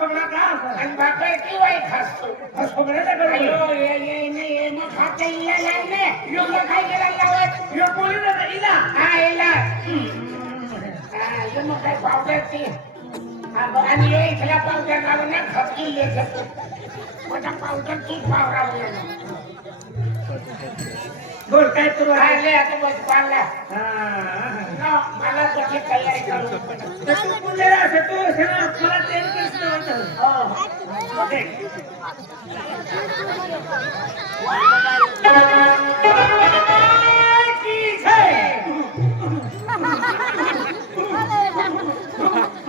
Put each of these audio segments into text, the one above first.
सोबडा का आणि बापरे की वाई खासतो सोबड्याचा करू अयो ये मग खाता इला लावले यो काय केला लावत यो कोणी ना इला हा इला यो मग काय पावडर ती आणि ये इथला पावडर लावून ना खपकी येते मोठा पावडर तू पावडर बोल काय करू आले आता बस पाला हा मला त्याची तयारी करू तू पुण्याला असं तू सगळं मला तेल करतो हो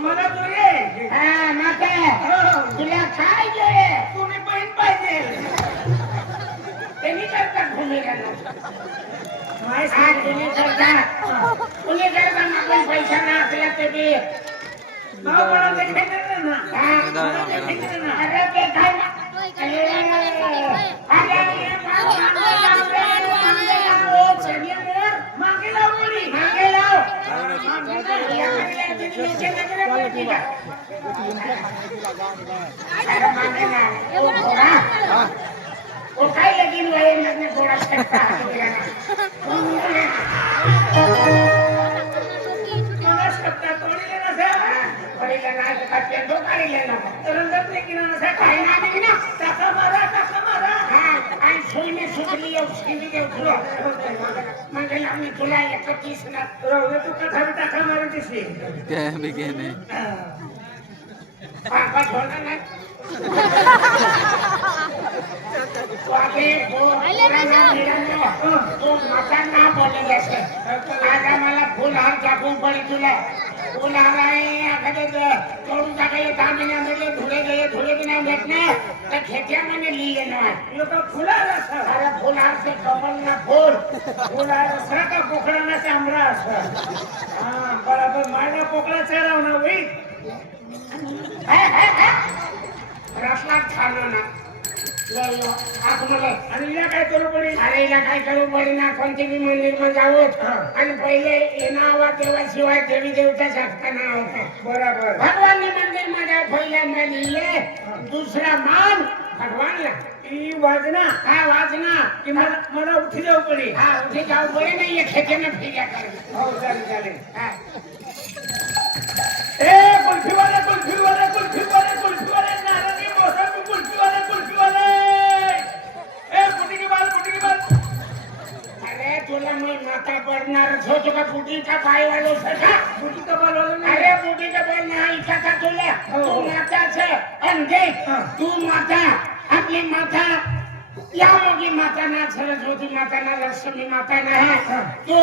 मला तू ये हा माता तुला काय जोडे तुम्ही बहीण पाहिजे त्यांनी करतात भूमिका माहिती हा तुम्ही करतात तुम्ही करता आपण पैसा ना असला तरी भाऊ मला देखायचं ना मला देखायचं ना अरे ते काय ना मागे लाव कोणी मागे लाव वो काय लेकिन वही लगने थोड़ा सकता मला सत्ता तोडी लेना से बड़ी लेना है का पेंडो काढ़ी लेना रंगत लेकिन ना काय ना देगी ना टाका मारा हां आई सोई में सुतली है उसकी भी के उठलो मंगल हमने तुला 31 ना राहू तू कथा बी टाका मारू दिसली क्या भी कहने पापा छोड़ना ना तो आगे वो तो माता ना बोले जैसे आज हमारा फूल हार चाकू पड़ी तुला फूल हार आए आखिर तोड़ू जाके दामिने अंदर धुले के नाम देखने तो खेतिया मैंने लिए ना यो तो फुला रसा अरे फूल हार से कमल ना फूल फुला रसा का पोकळाना चांबरा असा हा बरोबर माझा पोकळा चढवणं होईल रसला खाणं ना लो आख मले आणि या काय करू पडेल अरे इला काय करू पडे ना कोणते बी मंदिर मध्ये जावत आणि पहिले येणावा देवाशिवाय देवी देवता शकता ना होता बरोबर भगवान ने मंदिर मध्ये पहिल्यांदा लिहिले दुसरा मान भगवानला ही वाजना हा वाजना की मला उठी जाऊ पडेल हा उठे जाऊ पडे नाही ये खेतीनं फिर्या कर हो चालेल हा ए कुल्फीवाले नाराजी मोसम कुल्फीवाले ए बुटी की बाल अरे तुला मी माता पडणारच होतो का बुटी का पाय वालो सका बुटी का बाल वाला अरे बुटी का बाल नाही का का तुला तू माताच अंधे तू माता आपली माता या मोगी माता ना सरस्वती माता ना लक्ष्मी माता ना है तो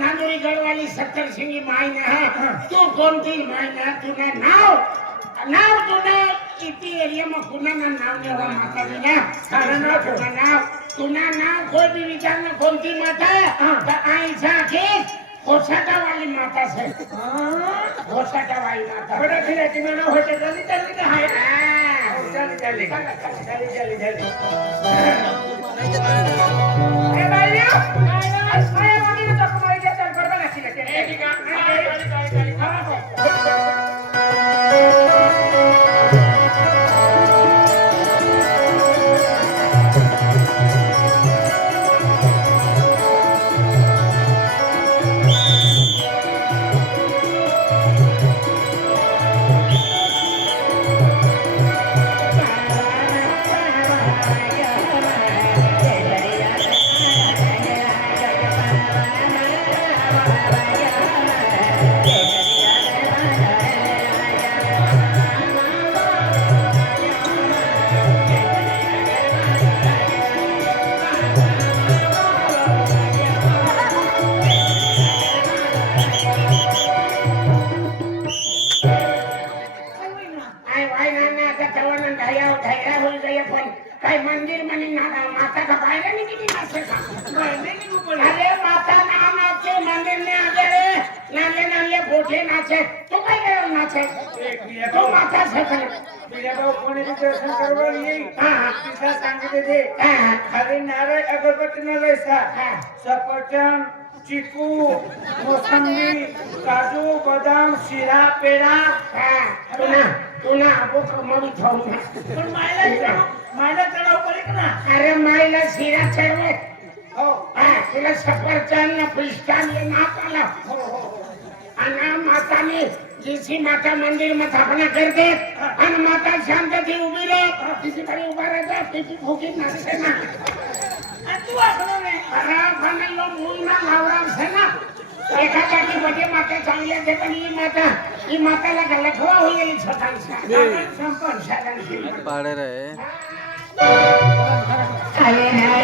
नांदोरी गढ़वाली 70 सिंगी माई ना है तू कोणती माई ना तुने नाव तुने इति एरिया में कुना ना नाव ने हो माता जी ना सारा नाव तुना नाव कोई भी विचार ना कोणती माता तो आईचा के होसाटा वाली माता से होसाटा वाली माता बड़ा खिलाटी में ना होते चली का है चली ए बालिया काय वाली तो तुम्हारी जात बरोबर नसली के ए ठीक आहे काय मंदिर मनी माता का बाहर नहीं किती नाचे का नहीं बोला अरे माता ना नाचे मंदिर में आगे रे नाले बोठे नाचे तो काय करे नाचे तो माता से करे मेरा भाऊ कोणी दर्शन करवर येईल तिथला सांगितले ते खाली नारळ अगरबत्ती न लयसा सफरचंद चिकू मोसंबी काजू बदाम शिरा पेढा तुना आपो कमावी थाऊ पण मायला चढाव पडेल ना. अरे मायला शिरा चढवे हो तुला सफरचंद पिस्तान ये नापाला हो हो आणि माताने जिसी माता मंदिर में स्थापना करते आणि माता शांतती उभी रहे तिची तरी उभा राहता तिची भूकी नसते ना आणि तू असलो नाही. अरे पण लो मुलना लावरा से ना एखादी बजे माता चांगली आहे पण ही माताला गलठवा होईल छोटासा संपन साधन पाड़े रहे अरे नारे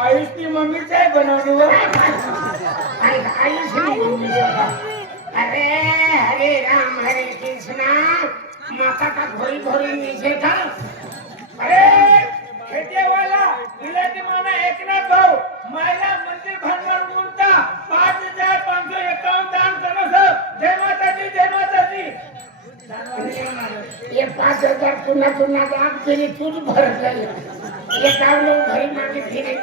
आयुषनी मम्मीच आहे बनवली व. अरे हरे राम हरे कृष्णा माता का घोरी घोरी नीचे था अरे खेतेवाला विलायती माना एकनाथ भाऊ मायला मंदिर भांडवल बोलता 5,551 दान करो सर. जय माताजी जय माताजी. ये 5,000 पुन्हा दाब केली तूच भरत जाईल ये काम लोक घरी मागे फिरे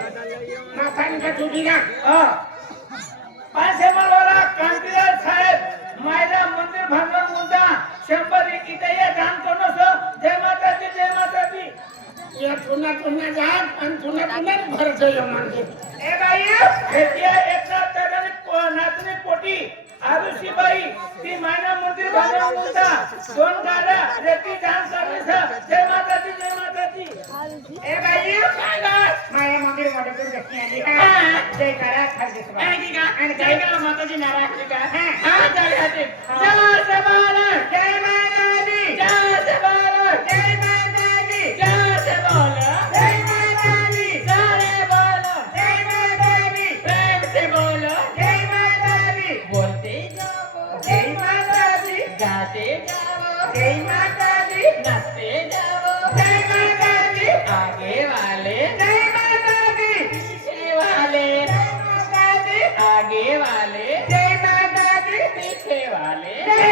माताने का तू दिला हा पाचशेमलवाला कांतीलाल साहेब मायला मंदिर भांडवल बोलता 100 इथे दान करो सर. जय माताजी जय माताजी. ये पुन्हा जात आणि पुन्हा भर जाईल म्हणजे ए बाई खेतिया एकनाथ दादानी नातनी पोटी आरुषीबाई ती मायना मंदिर भांडवल बोलता 2 गाड्या रेती दान करली सर. जय माताजी जय माताजी. ए बाई माया मंदिर मध्ये तू देखणी आली जय करा खाली आणि जय गा माताजी नारायण का हा जय हाते जय सेवाला जय माताजी जय सेवाला जय माताजी जय सेवाला जय माताजी सारे बोलो जय माताजी प्रेम से बोलो जय माताजी. बोलते जाओ जय माताजी गाते जाओ जय माताजी नाचते जाओ जय माताजी. आगे वाले जय माताजी पीछे वाले जय माताजी. आगे वाले जय माताजी पीछे वाले जय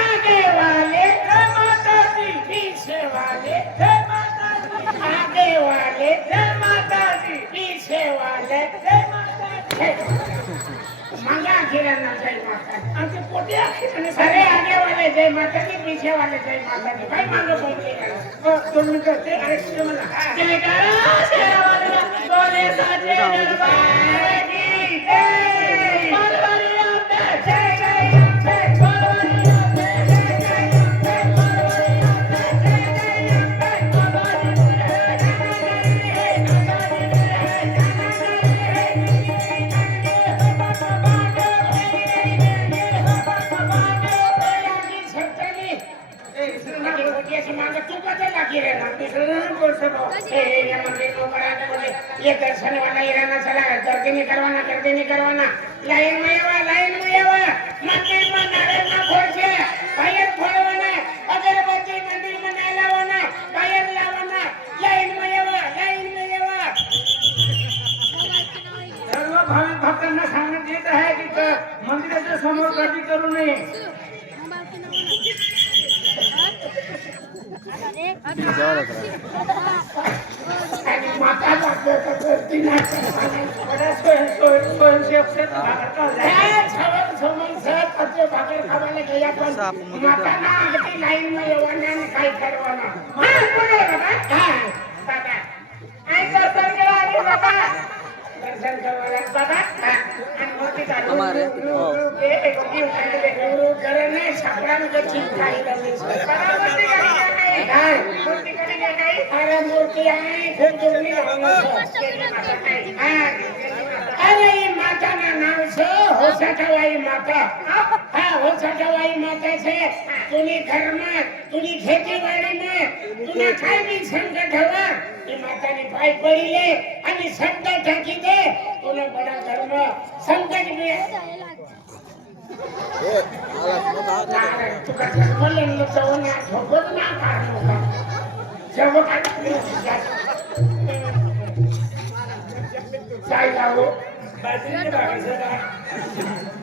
आगे वाले जय माताजी पीछे वाले जय माताजी. आगे वाले जय माताजी पीछे वाले जय माताजी. मंगा किराना जय माता आमचे पोटे आखिराने अरे आगे वाले जय माता दी पीछे वाले जय माता दी काय मांगो बोलते 2 मिनिटं ते अरे मला जय करा शेरावाला बोले साचे दरबार की जय. मलबारी आपने जय जय आपने मलबारी आपने जय जय आपने मलबारी आपने जय जय आपने मलबारी ये दर्शन वाला ईराना चला गर्दनी करवाना लाइन में आवा मंदिर में नारियल ना फोड़छे बाहर फोड़वाना अगरबत्ती मंदिर में ना लावाना बाहर लावाना लाइन में आवा सर्व भाविक भक्तांना सांगण्यात येत आहे की मंदिराच्या समोर गर्दी करू नये. जाओ लग रहा आणि माता लागतो तर गर्दी नाही बऱ्याच स्वयंसेवक भागात भाकर खावायला गेला पण माताना अगदी लाईन मध्ये येवाना आणि काही करवाना बाबा आई दर्शन करा आले बाबा दर्शन करवायला बाबा आणि मूर्ती काढून हमारे करे नाही सापडामध्ये ठीक काही करली मूर्ती कडे काही अरे मूर्ती आहे खूप दुर्मिळ अरे माता ना नाम से हो सटवाई माता हाँ हो सटवाई माता से तुनी घर में तुनी खेती बाड़ी में तुने काय भी संकट हवा ये माता ने पाई पड़ी ले आणि संकट ढकी दे तूने बड़ा घर में संकट भी तुका जन्मलेलं चवण झोपत ना काढू का जेव्हा काय काय लावो बाजरीने भागायचं का?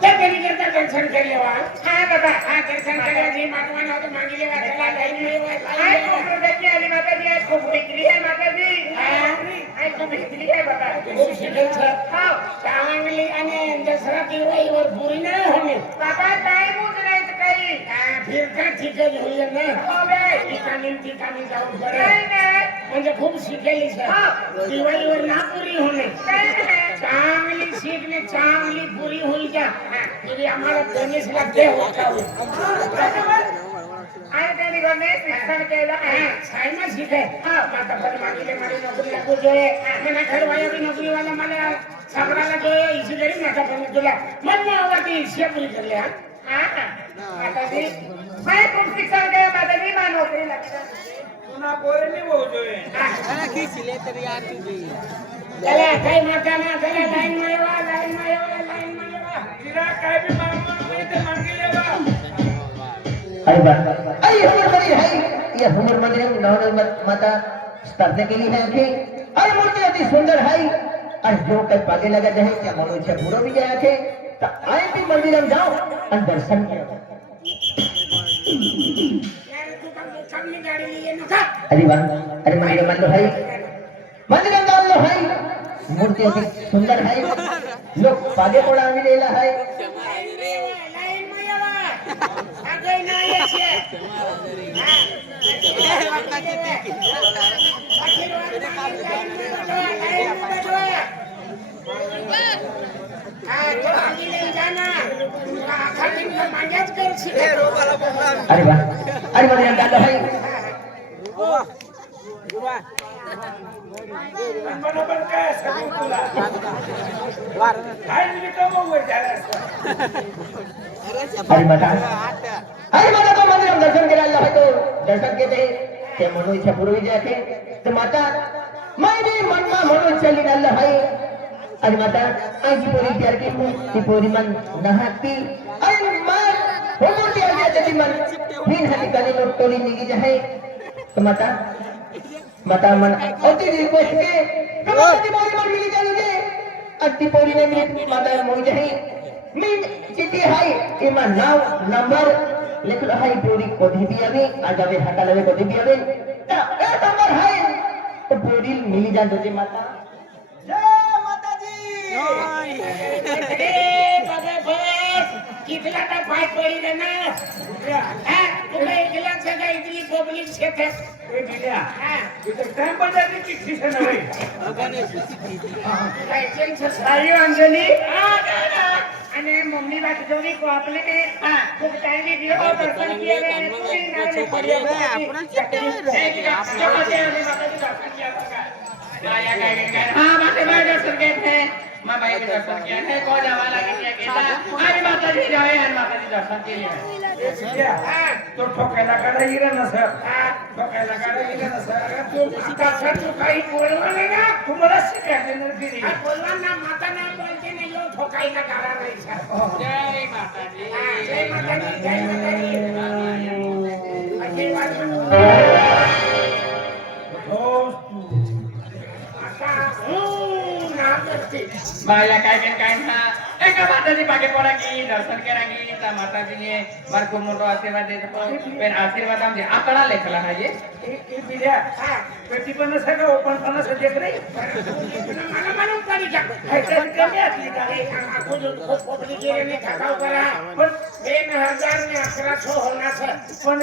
ते कधी करता दर्शन केले वा हा बाबा हा दर्शन केले जी मागवान होतं मागिले वाटला लाईन नाही काय खूप रुपयाची आली माताजी आहे, खूप विक्री आहे माताजी. आहे, खूप विक्री आहे बाबा. खूप शिकेल छे हो. चांगली आणि दसरा दिवाळीवर पुरी नाही होणे बाबा काय बोलत नाही तर काही. फिरका ठिकाणी होईल ना हो बे. ठिकाणी जाऊन नाही, बरं नाही. म्हणजे खूप शिकेली छे हो. दिवाळीवर ना पुरी होणे नाही, नाही. चांगली शिकणे चांगली पुरी होईल का तरी आम्हाला गणेशला देव वाटावे आणि त्यांनी गणेश शिक्षण केलं आहे. सायमा शिके आता पण मागिले माझी नोकरी लागू जोये मना घर वाया भी नोकरी वाला मला साबराला जोये इसी गरी माता पण तुला मन आवडती इच्छा पुरी करले हा हा. माताजी मैं खूप शिक्षण केलं माताजी, मला नोकरी लागली. पुन्हा पोरेने भाऊ जोये. चला काही माता ना चला लाईन मायवा तिला काय बी मागणं ते मागिले बा. अरे बात अरे हमर मंदिर है, ये हमर मंदिर में नौ माता स्थापना के लिए है अभी. अरे मूर्ति अति सुंदर है और जो कल पागे लगा रहे क्या मानो छे पूरा भी गया थे तो आए भी मंदिर में जाओ और दर्शन करो. यार तू कम गाड़ी लिए नका अरे वाह अरे मंदिर में जाओ लो है मूर्ति अति सुंदर है लोग पागे पड़ा भी लेला है. लाईन मायवा आगे ना येছে अरे वाह अरे मंदिर में जाओ है. पण काय सांगू तुला काय रिकामं वय झालं असं. अरे माता तो मंदिर में दर्शन करायला है तो दर्शन केते ते मनो इच्छा पूर्वी जाके तो माता मैंने मनमा मनो चली नाल है. अरे माता आजी पोरी प्यार की ती पोरी मन नहाती अरे मां होमो प्यार के जति मन बिन हटी कली नो टोली निगी जाए तो माता मन अति रिक्वेस्ट के ती पोरी मन मिली जाए अति पोरी ने मिली माता मोई जाए मीन चिट्ठी है इमा नाम नंबर लिख लो है पूरी कोधी भी अभी आज अभी हटा लगे कोधी भी अभी तो ए नंबर है तो पूरी मिली जान तुझे माता. जय माताजी. कितला का फाइट पड़ी रे ना तुला एकला सगळा इथली पब्लिक शेत ए दिल्या इथं टाइम बदलली की खिसे नव्हे. आई अंजलि અને મમ્મી વાત જોડી કો આપણે ખૂબ ટાઈમ ગયો દર્શન किया रे पूरी नारे पड़िया अपना हां माते भाई दर्शन किए थे मां भाई के दर्शन किया है को जावा लगे किया अरे माता जी जाए और माता जी दर्शन के लिए ए दिल्या तो ठोकायला काढा इरा नसर. ठोकायला काढा इरा नसर. तू आता तू काही बोलवा नाही ना तुम्हाला शिकायचे ना दिली. बोलवा ना माता नाही बोलते नाही यो ठोकाई ना गाडा नाही सर जय माता जी जय माताजी आशीर्वाद आता ना करते माया काय ना एक माता जी पाके पड़ा की दर्शन करेंगी ता माता जी ने बार को मोटो आशीर्वाद दे तो फिर आशीर्वाद हम आंकड़ा लिखला है ये ए दिल्या पेटी पण नसं का ओपन पण नसं देख रे. मला मालूम पडी का ह्याच्यात कमी असली का रे. आपण पब्लिक एरियाने खाताव करा पण 2000 ने 1100 होणार सर पण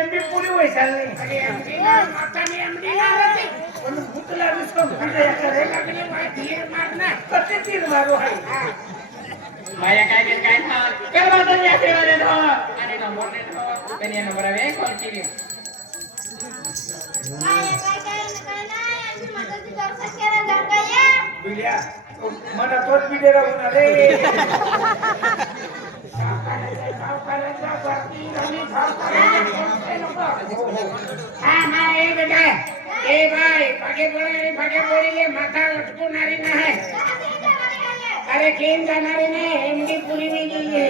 एमबी पुरी व्हायचं नाही. अरे एमडी ना माताने एमडी ना रहते पण भूतला दिसतो पुढे अरे लागले माहिती आहे मारना कसे तीर मारू आहे. माया काय ना कर माता जी आशीर्वाद दे दो आणि नंबर दे दो पेन ये नंबर आहे कॉल की बिल्या मला तोच बिले राहून आले. हा ए बेटा ए भाई भागे पडले माथा लटकवणारी नाही अरे केन जाणारी नाही एमडी पुरी मी गेली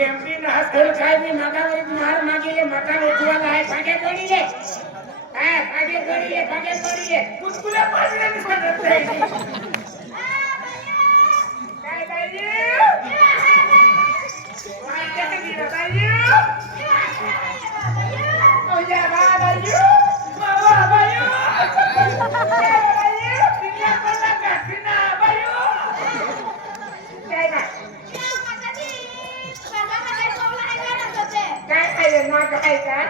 एमडी ना हस तर काय मी मागावर मार मागिले माता उठवायला आहे फागे पडिले हा फागे पडिले कुसकुल्या पाजल्याने सांगत नाही काय पाहिजे काय दिलं पाहिजे ओया बाबायू बाबा बायू तिला पडला का तिना बायो काय आहे ना काय का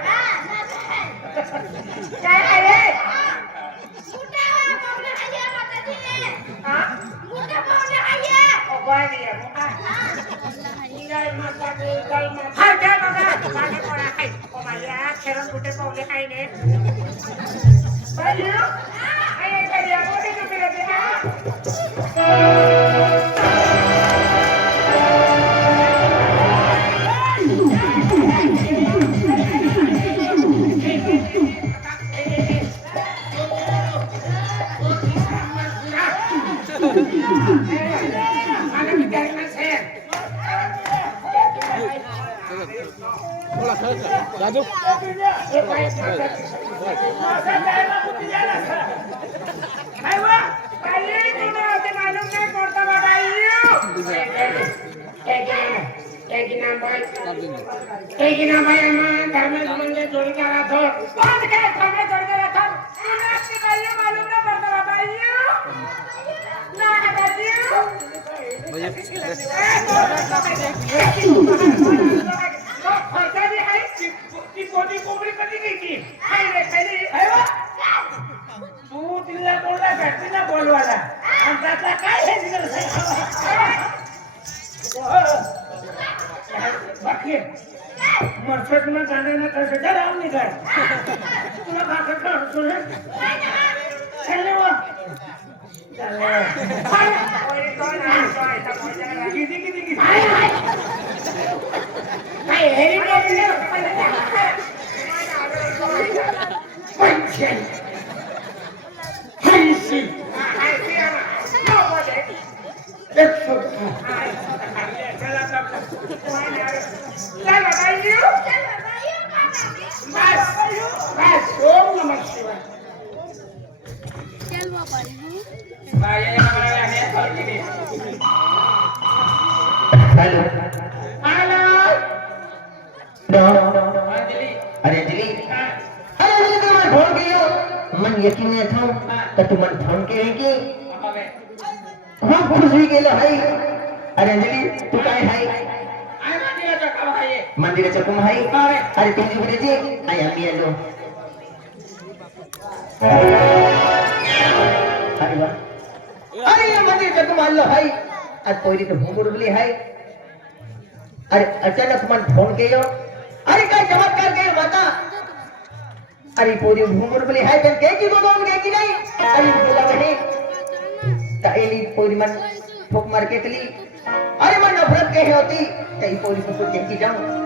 काय आहे हा काय बघा माझे कोण आहे ओ माझ्या खेळून कुठे पावले काय नाही बायू आहे काय या मोठे तुम्ही रे मला विचारणार साहेब राजू हे काय माझा जायला कुठे गेला काय वा काही तुला ते मालूम नाही पडता बाबायू धर्मेश म्हणजे जोडीदार आथो कौन काय थांबे जोडे रखा तुला ते काही मालूम नाही पडता बाबायू ना बाबायू फसादी आहे ती कोणी कोंबडी कधी गेली हाय रे खाली काय वा तू तिला बोलला का तिला बोलवाला आणि त्याचा काय हे तिला बाकी मरसट में जाने ना कैसे जा राम नहीं कर तुला बाकी कर सुन चले वो ओरे कोण आहे तो मोजा किती काय हेरी बोलले पंचन हंसी एकशे चला बस ओम नमः शिवाय हेलो हेलो अरे अंजलि तुम्हारे फोन कियो मन यकीन नहीं था तो तुम मन फोन के है कि हाँ पुरुष भी गेलो है अरे अंजलि तू काय है मंदिराच्या कुम है अरे तुमची बुद्धी आई आम्ही आलो अरे वाह अरे ये मंदिराच्या कुम आलो है आज पहिली तो भूमुरली है अरे अचानक मन फोन केयो अरे काय चमत्कार केयो माता अरे पोरी भूमुरली है पण के की दोन के की नाही अरे बोला म्हणे ताईली पोरी मन ठोक मार के कली अरे मन नफरत के होती तई पोरी को के की जाऊं